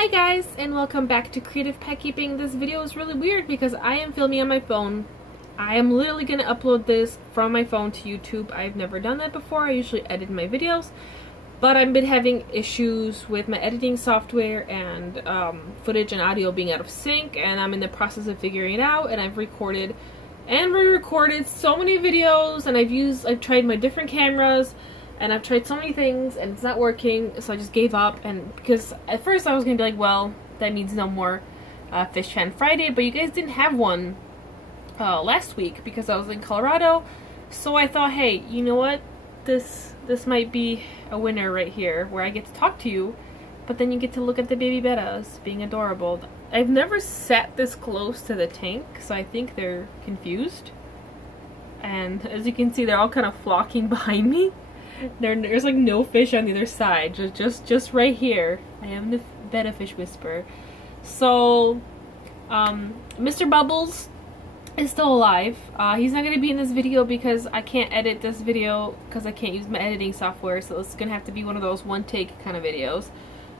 Hi guys, and welcome back to Creative Pet Keeping. This video is really weird because I am filming on my phone. I am literally going to upload this from my phone to YouTube. I've never done that before. I usually edit my videos, but I've been having issues with my editing software and footage and audio being out of sync, and I'm in the process of figuring it out. And I've recorded and re-recorded so many videos, and I've tried my different cameras, and I've tried so many things and it's not working, so I just gave up. And because at first I was gonna be like, well, that means no more Fish Fan Friday, but you guys didn't have one last week because I was in Colorado, so I thought, hey, you know what, this might be a winner right here, where I get to talk to you, but then you get to look at the baby Bettas being adorable. I've never sat this close to the tank, so I think they're confused, and as you can see, they're all kind of flocking behind me. There's like no fish on the other side, just right here. I am the Betta Fish Whisperer. So, Mr. Bubbles is still alive. He's not going to be in this video because I can't edit this video because I can't use my editing software, so it's going to have to be one of those one-take kind of videos.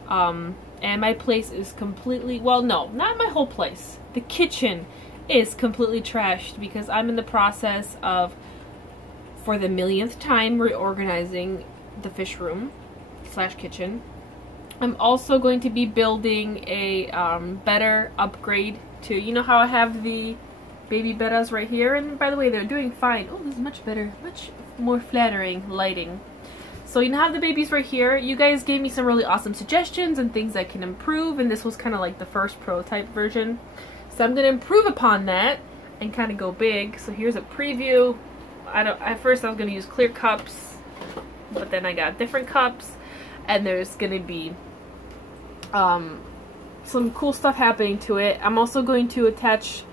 And my place is completely, well, no, not my whole place. The kitchen is completely trashed because I'm in the process of, for the millionth time, reorganizing the fish room slash kitchen. I'm also going to be building a better upgrade to, you know how I have the baby Bettas right here, and by the way, they're doing fine. Oh, this is much better, much more flattering lighting. So you have the babies right here. You guys gave me some really awesome suggestions and things I can improve, and this was kind of like the first prototype version. So I'm going to improve upon that and kind of go big. So here's a preview. At first I was going to use clear cups, but then I got different cups, and there's going to be some cool stuff happening to it. I'm also going to attach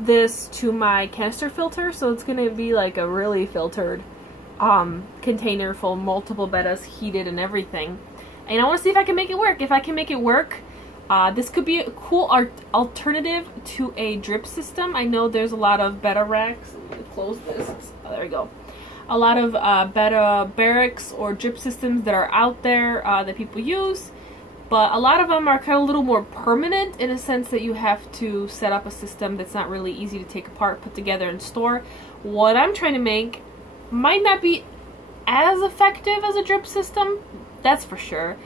this to my canister filter, so it's going to be like a really filtered container full of multiple Bettas, heated and everything. And I want to see if I can make it work. If I can make it work, this could be a cool alternative to a drip system. I know there's a lot of Betta racks. Let me close this. Oh, there we go. A lot of Betta barracks or drip systems that are out there that people use, but a lot of them are kind of a little more permanent in a sense that you have to set up a system that's not really easy to take apart, put together, and store. What I'm trying to make might not be as effective as a drip system, that's for sure.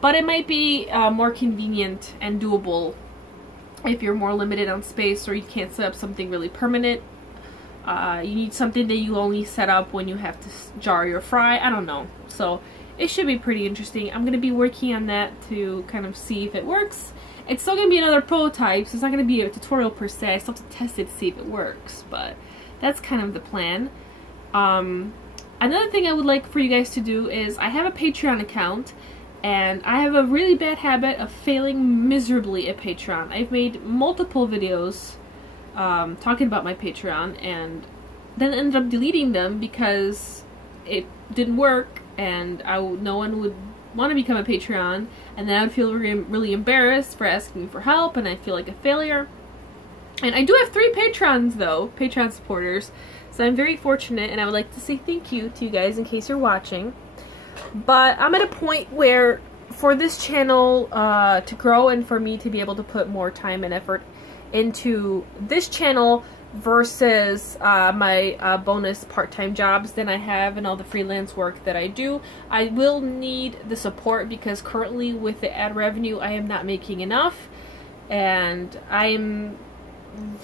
But it might be more convenient and doable if you're more limited on space, or you can't set up something really permanent. You need something that you only set up when you have to jar your fry. I don't know. So it should be pretty interesting. I'm going to be working on that to kind of see if it works. It's still going to be another prototype, so it's not going to be a tutorial per se. I still have to test it to see if it works, but that's kind of the plan. Another thing I would like for you guys to do is, I have a Patreon account, and I have a really bad habit of failing miserably at Patreon. I've made multiple videos talking about my Patreon, and then ended up deleting them because it didn't work, and no one would want to become a Patreon, and then I would feel really embarrassed for asking for help, and I feel like a failure. And I do have 3 patrons though, Patreon supporters, so I'm very fortunate, and I would like to say thank you to you guys in case you're watching. But I'm at a point where, for this channel to grow and for me to be able to put more time and effort into this channel versus my bonus part-time jobs that I have and all the freelance work that I do, I will need the support, because currently with the ad revenue I am not making enough, and I'm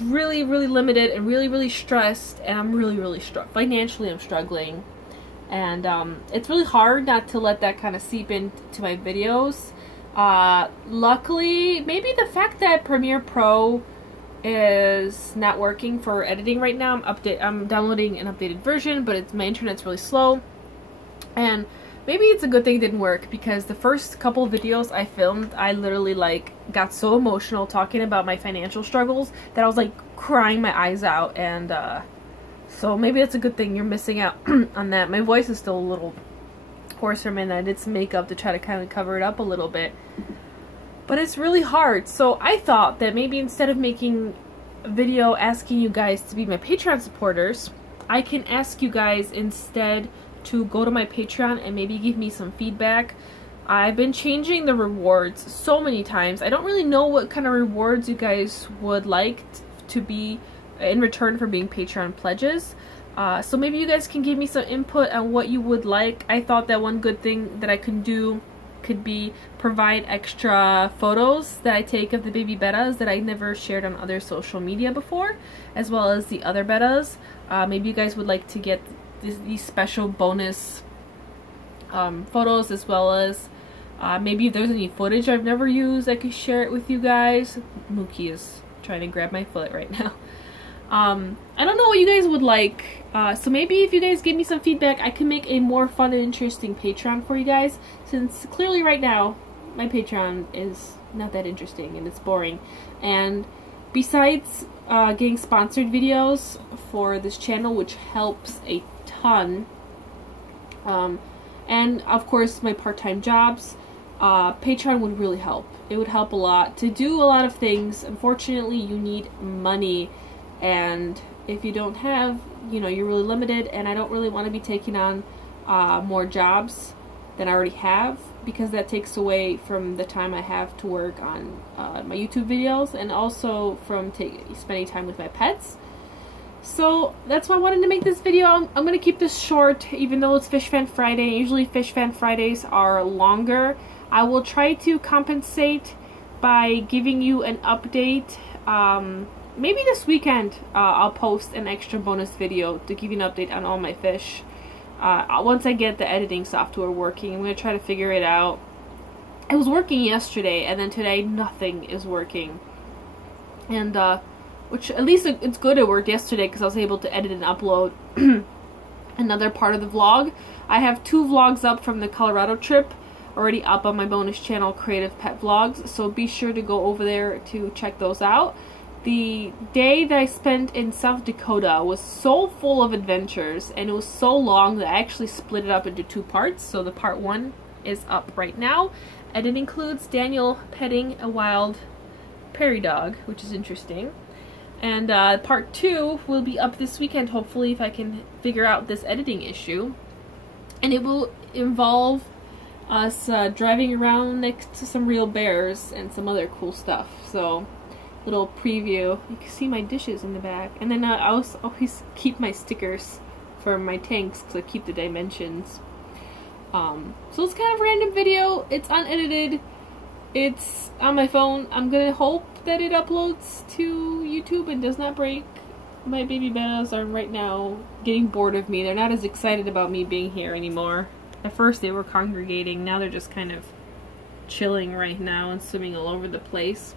really limited and really stressed, and I'm really financially I'm struggling. And it's really hard not to let that kind of seep into my videos. Luckily, maybe the fact that Premiere Pro is not working for editing right now. I'm downloading an updated version, but my internet's really slow. And maybe it's a good thing it didn't work, because the first couple of videos I filmed, I literally like got so emotional talking about my financial struggles that I was like crying my eyes out, and so maybe it's a good thing you're missing out on that. My voice is still a little hoarse from it, and I did some makeup to try to kind of cover it up a little bit. But it's really hard. So I thought that maybe instead of making a video asking you guys to be my Patreon supporters, I can ask you guys instead to go to my Patreon and maybe give me some feedback I've been changing the rewards so many times. I don't really know what kind of rewards you guys would like to be in return for being Patreon pledges. So maybe you guys can give me some input on what you would like. I thought that one good thing that I could do could be provide extra photos that I take of the baby Bettas that I never shared on other social media before, as well as the other Bettas. Maybe you guys would like to get these special bonus photos, as well as maybe if there's any footage I've never used, I could share it with you guys. Mookie is trying to grab my foot right now. I don't know what you guys would like, so maybe if you guys give me some feedback, I can make a more fun and interesting Patreon for you guys, since clearly right now my Patreon is not that interesting and it's boring. And besides getting sponsored videos for this channel, which helps a ton, and of course my part-time jobs, Patreon would really help. It would help a lot to do a lot of things. Unfortunately, you need money, and if you don't have, you know, you're really limited, and I don't really want to be taking on more jobs than I already have, because that takes away from the time I have to work on my YouTube videos, and also from spending time with my pets. So that's why I wanted to make this video. I'm going to keep this short, even though it's Fish Fan Friday. Usually Fish Fan Fridays are longer. I will try to compensate by giving you an update. Maybe this weekend I'll post an extra bonus video to give you an update on all my fish. Once I get the editing software working, I'm going to try to figure it out. It was working yesterday, and then today nothing is working. And, which at least it's good it worked yesterday, because I was able to edit and upload another part of the vlog. I have 2 vlogs up from the Colorado trip already up on my bonus channel, Creative Pet Vlogs, so be sure to go over there to check those out. The day that I spent in South Dakota was so full of adventures, and it was so long that I actually split it up into 2 parts. So the part 1 is up right now, and it includes Daniel petting a wild prairie dog, which is interesting. And part 2 will be up this weekend, hopefully, if I can figure out this editing issue. And it will involve us driving around next to some real bears and some other cool stuff. So, little preview. You can see my dishes in the back. And then I always keep my stickers for my tanks, because I keep the dimensions. So it's kind of a random video. It's unedited. It's on my phone. I'm gonna hope that it uploads to YouTube and does not break. My baby Bettas are right now getting bored of me. They're not as excited about me being here anymore. At first they were congregating. Now they're just kind of chilling right now and swimming all over the place.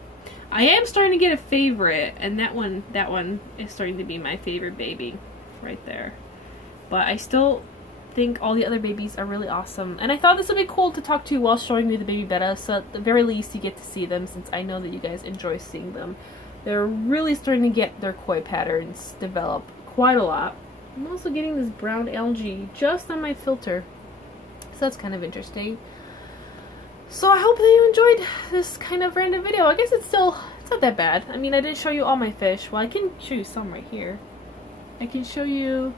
I am starting to get a favorite, and that one is starting to be my favorite baby right there. But I still think all the other babies are really awesome, and I thought this would be cool to talk to while showing you the baby Bettas, so at the very least you get to see them, since I know that you guys enjoy seeing them. They're really starting to get their koi patterns develop quite a lot. I'm also getting this brown algae just on my filter, so that's kind of interesting. So I hope that you enjoyed this kind of random video. I guess it's not that bad. I mean, I didn't show you all my fish. Well, I can show you some right here. I can show you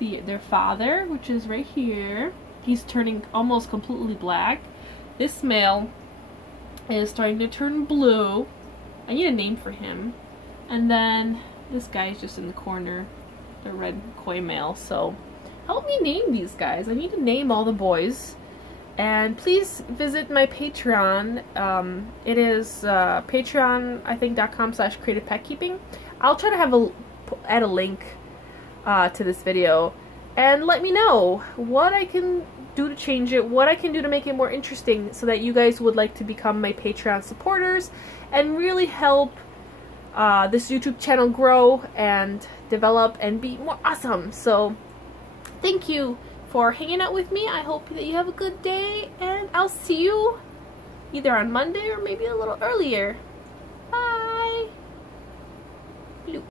their father, which is right here. He's turning almost completely black. This male is starting to turn blue. I need a name for him. And then this guy is just in the corner, the red koi male. So help me name these guys. I need to name all the boys. And please visit my Patreon. It is Patreon, I think, .com/creativepetkeeping. I'll try to add a link to this video, and let me know what I can do to change it, what I can do to make it more interesting, so that you guys would like to become my Patreon supporters and really help this YouTube channel grow and develop and be more awesome. So thank you for hanging out with me. I hope that you have a good day, and I'll see you either on Monday or maybe a little earlier.